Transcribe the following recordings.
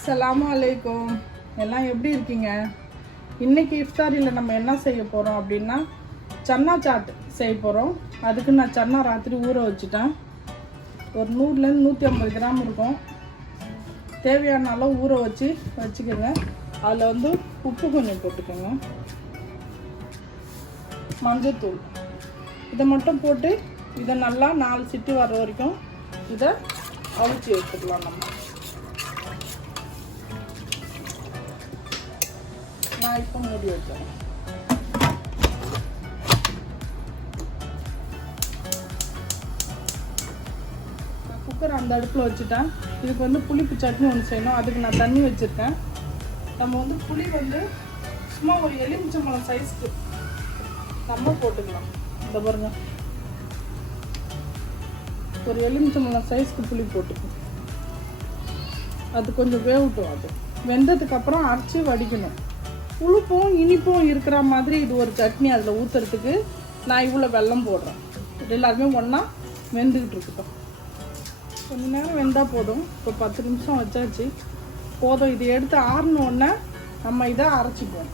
அஸ்ஸலாமு அலைக்கும். எல்லாம் எப்படி இருக்கீங்க? இன்றைக்கி இஃப்தாரியில் நம்ம என்ன செய்ய போகிறோம் அப்படின்னா சன்னா சாட் செய்ய போகிறோம். அதுக்கு நான் சன்னா ராத்திரி ஊற வச்சுட்டேன். ஒரு 100 150 கிராம் இருக்கும். தேவையான அளவு ஊற வச்சுக்கோங்க. அதில் உப்பு கொஞ்சம் போட்டுக்கோங்க, மஞ்சத்தூள் இதை மட்டும் போட்டு இதை நல்லா 4 சிட்டி வர்ற வரைக்கும் இதை அவிச்சு எடுத்துக்கலாம். நான் இப்போ மூடி வச்சேன். குக்கர் அந்த அடுப்பில் வச்சுட்டேன். இதுக்கு புளிப்பு சட்னி ஒன்று செய்யணும். அதுக்கு நான் தண்ணி வச்சுருக்கேன். நம்ம புளி சும்மா ஒரு எலுமிச்சம்பழம் சைஸ்க்கு நம்ம போட்டுக்கலாம். இந்த பாருங்க, ஒரு எலுமிச்சம்பழம் சைஸ்க்கு புளி போட்டுக்கணும். அது கொஞ்சம் வேகட்டும். அது வெந்ததுக்கப்புறம் அரைச்சி வடிக்கணும். புளிப்பும் இனிப்பும் இருக்கிற மாதிரி இது ஒரு சட்னி. அதில் ஊற்றுறதுக்கு நான் இவ்வளோ வெல்லம் போடுறேன். இது எல்லாருமே ஒன்றா வெந்துக்கிட்டு இருக்கட்டும். கொஞ்சம் நேரம் வெந்தால் போதும். இப்போ 10 நிமிஷம் வச்சாச்சு, போதும். இது எடுத்து ஆறினோடனே நம்ம இதை அரைச்சிப்போம்.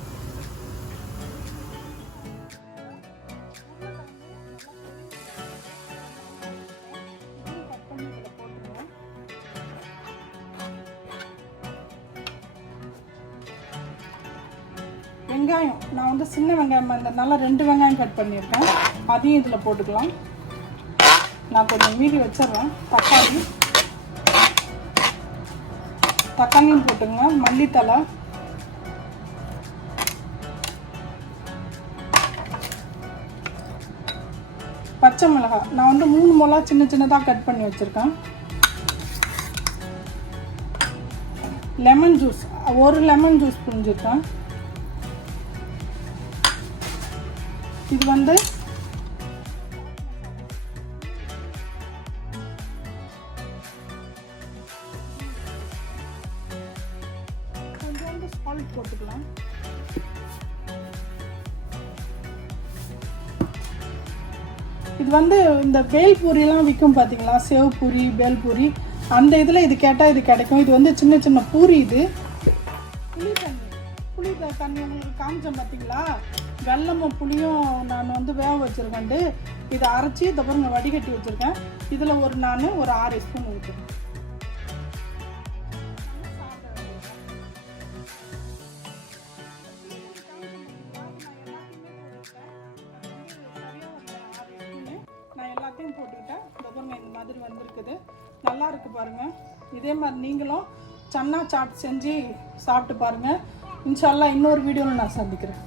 வெங்காயம் நான் சின்ன வெங்காயம் இருந்ததுனால 2 வெங்காயம் கட் பண்ணியிருக்கேன். அதையும் இதில் போட்டுக்கலாம். நான் கொஞ்சம் மீதி வச்சிட்றேன். தக்காளியும் போட்டுங்க. மல்லித்தலை, பச்சை மிளகாய் நான் 3 மிளகா சின்ன சின்னதாக கட் பண்ணி வச்சுருக்கேன். லெமன் ஜூஸ், ஒரு லெமன் ஜூஸ் புரிஞ்சிருக்கேன். இது கொஞ்சோண்டு சால்ட் போட்டுக்கலாம். இது இந்த பேல்பூரியெல்லாம் விற்கும் பார்த்தீங்களா, சேவ் பூரி, பேல்பூரி, அந்த இதில் இது கேட்டால் இது கிடைக்கும். இது சின்ன சின்ன பூரி. இது புளி தண்ணி உங்களுக்கு காமிச்சேன் பார்த்தீங்களா, வெல்லமும் புளியும் நான் வேக வச்சுருக்கேன்ட்டு இதை அரைச்சி இதை பாருங்க வடிகட்டி வச்சுருக்கேன். இதில் நான் ஒரு 6 ஸ்பூன் ஊற்றுறேன். நான் எல்லாத்தையும் போட்டுக்கிட்டேன். இந்த பாருங்க இந்த மாதிரி வந்திருக்குது. நல்லா இருக்கு பாருங்க. இதே மாதிரி நீங்களும் சன்னா சாட் செஞ்சு சாப்பிட்டு பாருங்கள். இன்ஷா அல்லாஹ் இன்னொரு வீடியோவில் நான் சந்திக்கிறேன்.